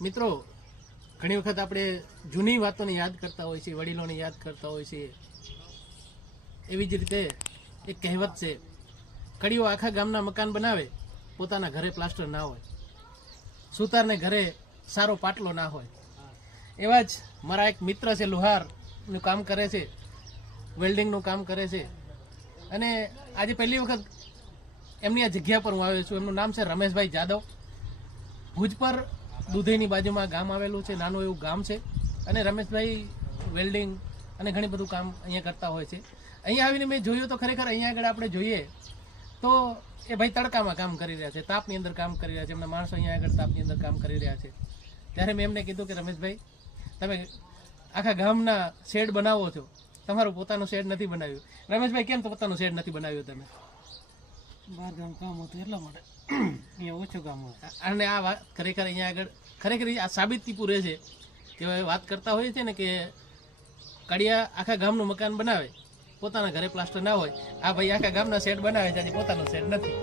મિત્રો, ઘણી વખત આપણે જૂની વાતોને યાદ કરતા હોય છે, વડીલોને યાદ કરતા હોય છે. એવી જ રીતે એક કહેવત છે, કડીઓ આખા ગામના મકાન બનાવે, પોતાના ઘરે પ્લાસ્ટર ના હોય. સુતારને ઘરે સારો પાટલો ના હોય. એવા જ મારા એક મિત્ર છે, લુહારનું કામ કરે છે, વેલ્ડિંગનું કામ કરે છે, અને આજે પહેલી વખત એમની આ જગ્યા પર હું આવ્યો છું. એમનું નામ છે રમેશભાઈ જાદવ. ભુજ પર દૂધઈની બાજુમાં ગામ આવેલું છે, નાનું એવું ગામ છે. અને રમેશભાઈ વેલ્ડિંગ અને ઘણી બધું કામ અહીંયા કરતા હોય છે. અહીંયા આવીને મેં જોયું તો ખરેખર અહીંયા આગળ આપણે જોઈએ તો એ ભાઈ તડકામાં કામ કરી રહ્યા છે, તાપની અંદર કામ કરી રહ્યા છે. એમના માણસો અહીંયા આગળ તાપની અંદર કામ કરી રહ્યા છે. ત્યારે મેં એમને કીધું કે રમેશભાઈ, તમે આખા ગામના શેડ બનાવો છો, તમારું પોતાનું શેડ નથી બનાવ્યું. રમેશભાઈ, કેમ તો પોતાનું શેડ નથી બનાવ્યું તમે? બહાર ગામ કામ હતું એટલા માટે, અહીંયા ઓછું કામ હોય. અને આ વાત ખરેખર અહીંયા આગળ ખરેખર આ સાબિતી પૂરે છે કે વાત કરતા હોઈએ છે ને કે કડિયા આખા ગામનું મકાન બનાવે, પોતાના ઘરે પ્લાસ્ટર ના હોય. આ ભાઈ આખા ગામના શેડ બનાવે છે, આજે પોતાનો શેડ નથી.